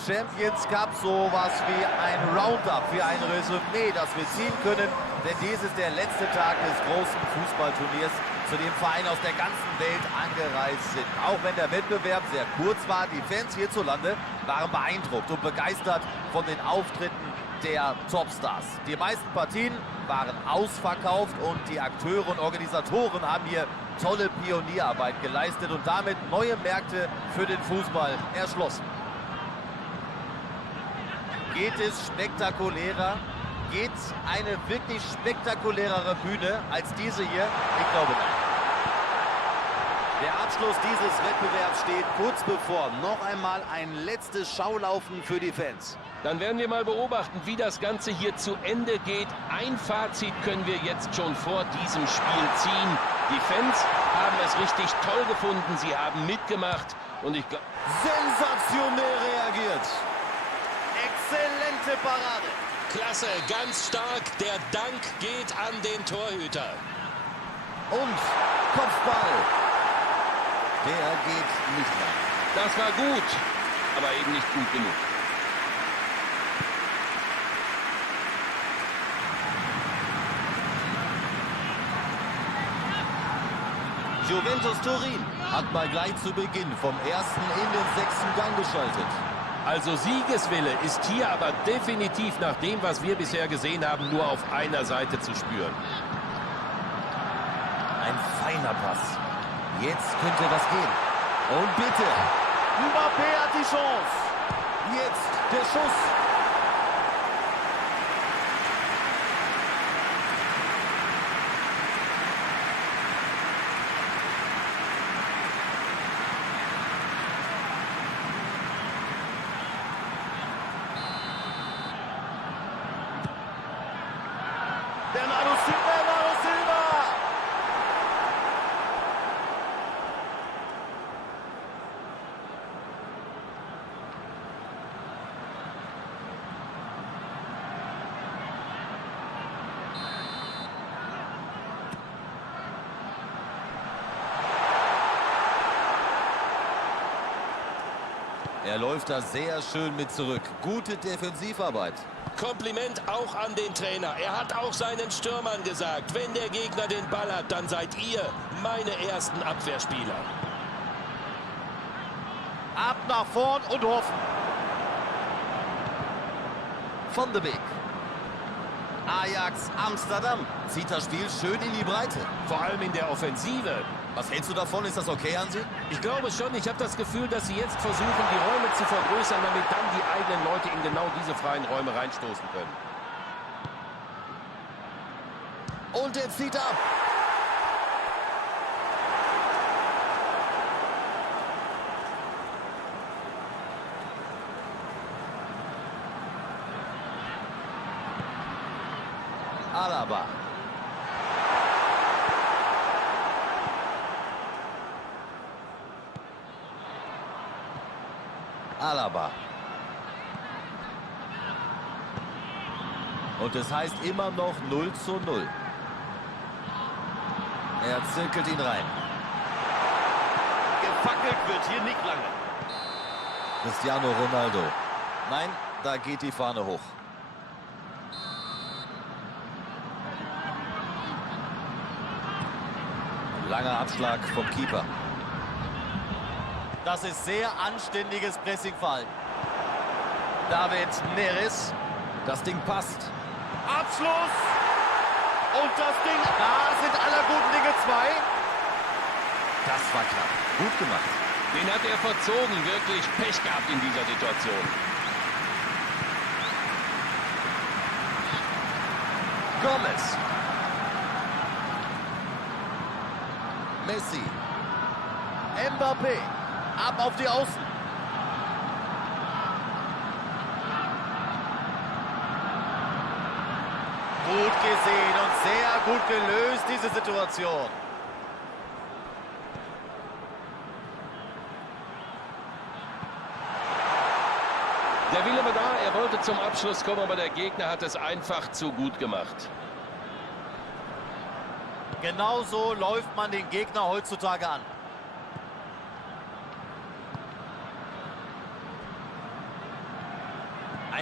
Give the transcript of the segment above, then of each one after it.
Champions Cup sowas wie ein Roundup, wie ein Resümee, das wir ziehen können. Denn dies ist der letzte Tag des großen Fußballturniers, zu dem Vereine aus der ganzen Welt angereist sind. Auch wenn der Wettbewerb sehr kurz war, die Fans hierzulande waren beeindruckt und begeistert von den Auftritten der Topstars. Die meisten Partien waren ausverkauft und die Akteure und Organisatoren haben hier tolle Pionierarbeit geleistet und damit neue Märkte für den Fußball erschlossen. Geht es spektakulärer? Geht eine wirklich spektakulärere Bühne als diese hier? Ich glaube nicht. Der Abschluss dieses Wettbewerbs steht kurz bevor. Noch einmal ein letztes Schaulaufen für die Fans. Dann werden wir mal beobachten, wie das Ganze hier zu Ende geht. Ein Fazit können wir jetzt schon vor diesem Spiel ziehen. Die Fans haben es richtig toll gefunden. Sie haben mitgemacht und ich glaube... Sensationell reagiert. Exzellente Parade. Klasse, ganz stark. Der Dank geht an den Torhüter. Und Kopfball. Der geht nicht rein. Das war gut, aber eben nicht gut genug. Juventus Turin hat mal gleich zu Beginn vom ersten in den 6. Gang geschaltet. Also Siegeswille ist hier aber definitiv nach dem, was wir bisher gesehen haben, nur auf einer Seite zu spüren. Ein feiner Pass. Jetzt könnte was gehen. Und bitte. Mbappé hat die Chance. Jetzt der Schuss. Bernardo Silva. Er läuft da sehr schön mit zurück. Gute Defensivarbeit. Kompliment auch an den Trainer. Er hat auch seinen Stürmern gesagt, wenn der Gegner den Ball hat, dann seid ihr meine ersten Abwehrspieler. Ab nach vorn und hoffen. Von de Beek. Ajax Amsterdam zieht das Spiel schön in die Breite. Vor allem in der Offensive. Was hältst du davon? Ist das okay, Hansi? Ich glaube schon. Ich habe das Gefühl, dass sie jetzt versuchen, die Räume zu vergrößern, damit dann die eigenen Leute in genau diese freien Räume reinstoßen können. Und er zieht ab. Alaba. Alaba. Und es heißt immer noch 0:0. Er zirkelt ihn rein. Gefackelt wird hier nicht lange. Cristiano Ronaldo. Nein, da geht die Fahne hoch. Langer Abschlag vom Keeper. Das ist sehr anständiges Pressingverhalten. David Neres. Das Ding passt. Abschluss! Und das Ding, da sind aller guten Dinge zwei. Das war knapp. Gut gemacht. Den hat er verzogen. Wirklich Pech gehabt in dieser Situation. Gomez. Messi. Mbappé. Ab auf die Außen. Gut gesehen und sehr gut gelöst, diese Situation. Der Wille war da, er wollte zum Abschluss kommen, aber der Gegner hat es einfach zu gut gemacht. Genauso läuft man den Gegner heutzutage an.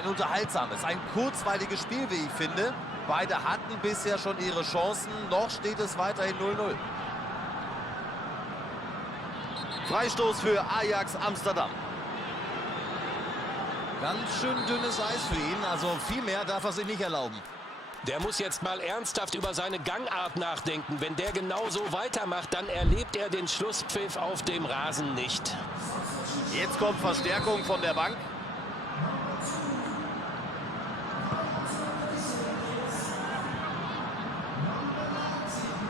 ein unterhaltsames, ein kurzweiliges Spiel, wie ich finde. Beide hatten bisher schon ihre Chancen, noch steht es weiterhin 0-0. Freistoß für Ajax Amsterdam. Ganz schön dünnes Eis für ihn, also viel mehr darf er sich nicht erlauben. Der muss jetzt mal ernsthaft über seine Gangart nachdenken. Wenn der genauso weitermacht, dann erlebt er den Schlusspfiff auf dem Rasen nicht. Jetzt kommt Verstärkung von der Bank.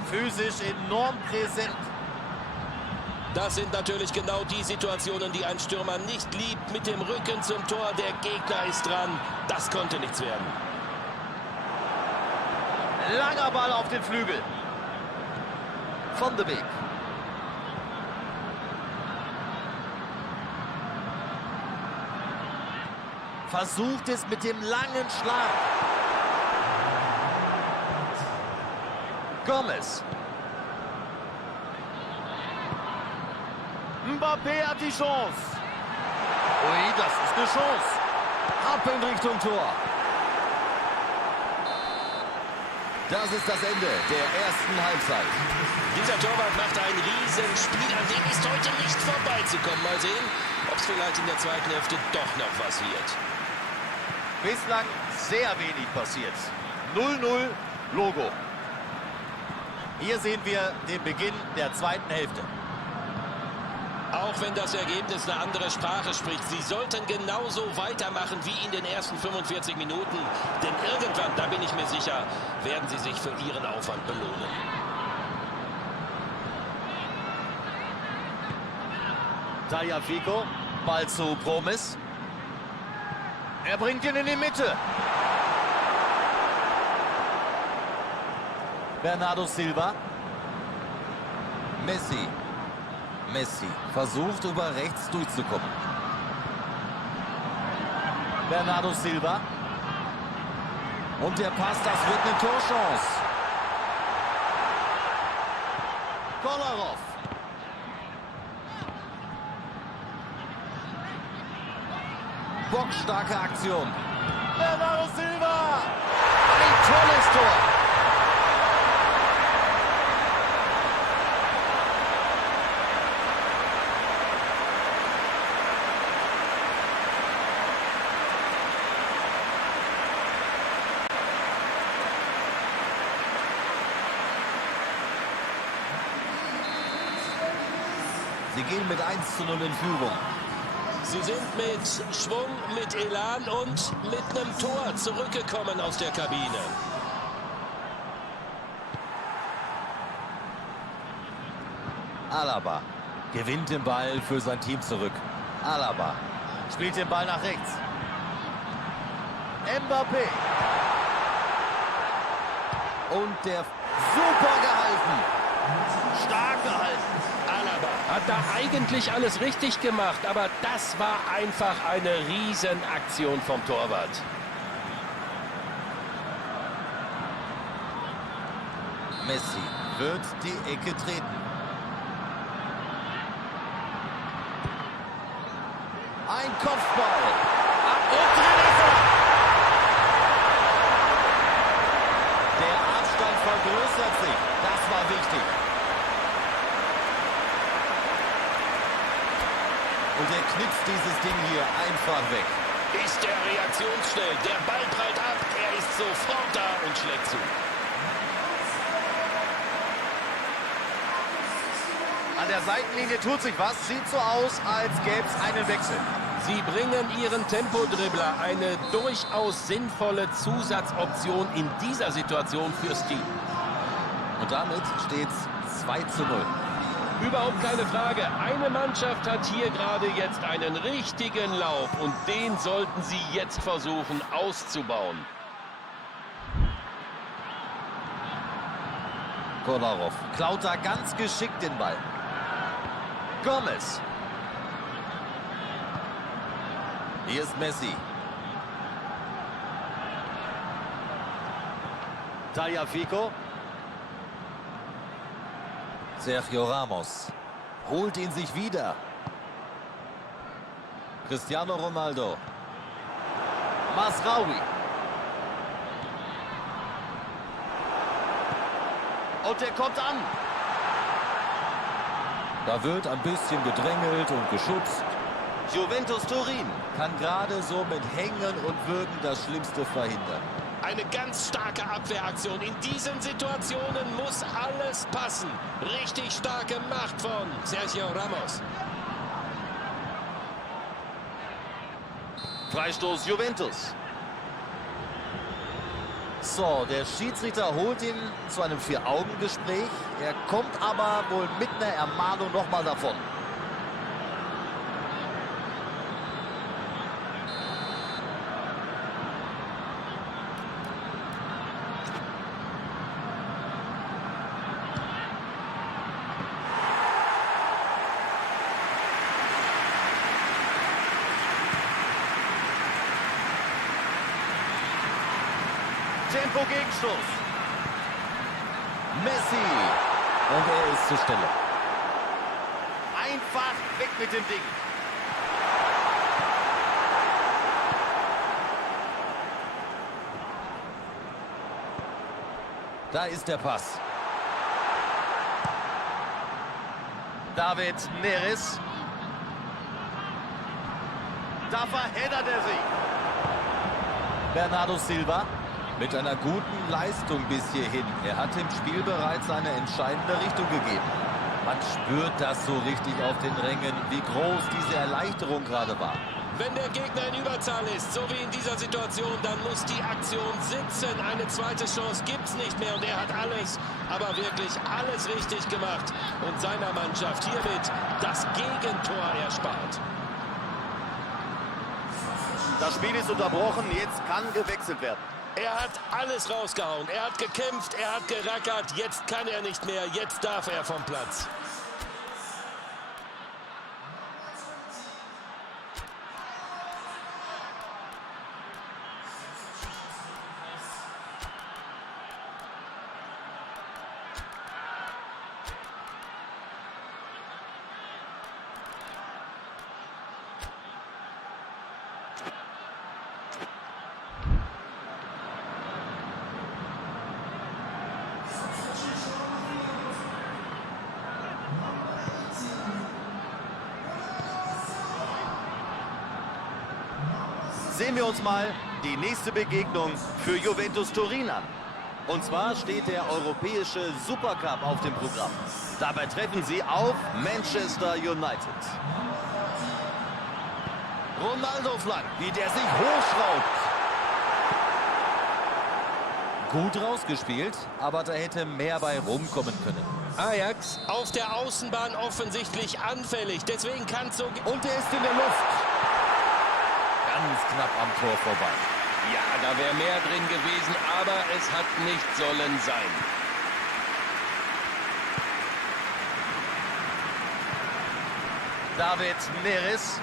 Physisch enorm präsent. Das sind natürlich genau die Situationen, die ein Stürmer nicht liebt. Mit dem Rücken zum Tor, der Gegner ist dran. Das konnte nichts werden. Langer Ball auf den Flügel. Von de Beek. Versucht es mit dem langen Schlag. Gomez. Mbappé hat die Chance. Ui, das ist eine Chance. Ab in Richtung Tor. Das ist das Ende der ersten Halbzeit. Dieser Torwart macht ein Riesenspiel, an dem ist heute nicht vorbeizukommen. Mal sehen, ob es vielleicht in der zweiten Hälfte doch noch was wird. Bislang sehr wenig passiert. 0-0 Logo. Hier sehen wir den Beginn der zweiten Hälfte. Auch wenn das Ergebnis eine andere Sprache spricht, sie sollten genauso weitermachen wie in den ersten 45 Minuten. Denn irgendwann, da bin ich mir sicher, werden sie sich für ihren Aufwand belohnen. Tagliafico. Ball zu Promes. Er bringt ihn in die Mitte. Bernardo Silva. Messi. Messi versucht über rechts durchzukommen. Bernardo Silva. Und der Pass, das wird eine Torchance. Kolarov. Bockstarke Aktion. Bernardo Silva. Ein tolles Tor. Sie gehen mit 1:0 in Führung. Sie sind mit Schwung, mit Elan und mit einem Tor zurückgekommen aus der Kabine. Alaba gewinnt den Ball für sein Team zurück. Alaba Spielt den Ball nach rechts. Mbappé. und der super gehalten. Stark gehalten. Alaba. Hat da eigentlich alles richtig gemacht, aber das war einfach eine Riesenaktion vom Torwart. Messi wird die Ecke treten. Ein Kopfball. Und drin ist er. Der Abstand vergrößert sich. Das war wichtig. Und er knipst dieses Ding hier einfach weg. Ist der reaktionsschnell. Der Ball prallt ab. Er ist sofort da und schlägt zu. An der Seitenlinie tut sich was. Sieht so aus, als gäbe es einen Wechsel. Sie bringen ihren Tempodribbler, eine durchaus sinnvolle Zusatzoption in dieser Situation fürs Team. Und damit steht es 2:0. Überhaupt keine Frage. Eine Mannschaft hat hier gerade jetzt einen richtigen Lauf und den sollten sie jetzt versuchen auszubauen. Kolarov klaut da ganz geschickt den Ball. Gomez. Hier ist Messi. Tagliafico. Sergio Ramos holt ihn sich wieder. Cristiano Ronaldo. Masraoui. Und der kommt an. Da wird ein bisschen gedrängelt und geschubst. Juventus Turin. Kann gerade so mit Hängen und Würgen das Schlimmste verhindern. Eine ganz starke Abwehraktion. In diesen Situationen muss alles passen. Richtig starke Macht von Sergio Ramos. Freistoß Juventus. So, der Schiedsrichter holt ihn zu einem Vier-Augen-Gespräch. Er kommt aber wohl mit einer Ermahnung nochmal davon. Tempo-Gegenstoß. Messi. Und er ist zur Stelle. Einfach weg mit dem Ding. Da ist der Pass. David Neres. Da verheddert er sich. Bernardo Silva mit einer guten Leistung bis hierhin. Er hat im Spiel bereits eine entscheidende Richtung gegeben. Man spürt das so richtig auf den Rängen, wie groß diese Erleichterung gerade war. Wenn der Gegner in Überzahl ist, so wie in dieser Situation, dann muss die Aktion sitzen. Eine zweite Chance gibt es nicht mehr und er hat alles, aber wirklich alles richtig gemacht und seiner Mannschaft hiermit das Gegentor erspart. Das Spiel ist unterbrochen, jetzt kann gewechselt werden. Er hat alles rausgehauen, er hat gekämpft, er hat gerackert, jetzt kann er nicht mehr, jetzt darf er vom Platz. Sehen wir uns mal die nächste Begegnung für Juventus Turin an. Und zwar steht der europäische Supercup auf dem Programm. Dabei treffen sie auf Manchester United. Ronaldo flankt, wie der sich hochschraubt. Gut rausgespielt, aber da hätte mehr bei rumkommen können. Ajax. Auf der Außenbahn offensichtlich anfällig, deswegen kann es so... Und er ist in der Luft. Ganz knapp am Tor vorbei. Ja, da wäre mehr drin gewesen, aber es hat nicht sollen sein. David Neres.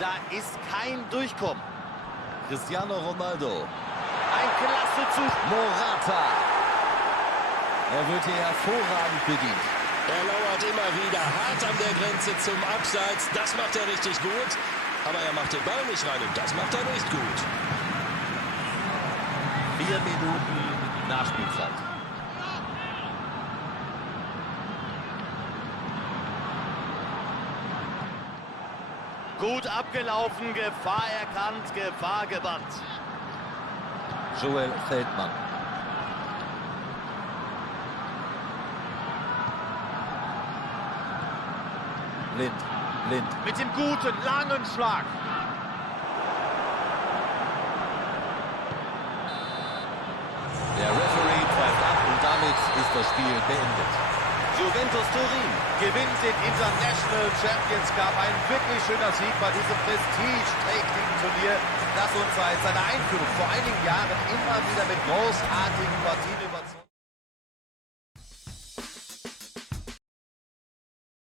Da ist kein Durchkommen. Cristiano Ronaldo. Ein klasse Zuspiel. Morata. Er wird hier hervorragend bedient. Er lauert immer wieder hart an der Grenze zum Abseits, das macht er richtig gut. Aber er macht den Ball nicht rein und das macht er nicht gut. 4 Minuten Nachspielzeit. Gut abgelaufen, Gefahr erkannt, Gefahr gebannt. Joel Feldmann. Blind. Mit dem guten, langen Schlag. Der Referee pfeift ab und damit ist das Spiel beendet. Juventus Turin gewinnt den International Champions Cup. Ein wirklich schöner Sieg bei diesem prestigeträchtigen Turnier, das uns seit seiner Einführung vor einigen Jahren immer wieder mit großartigen Partien überzeugt.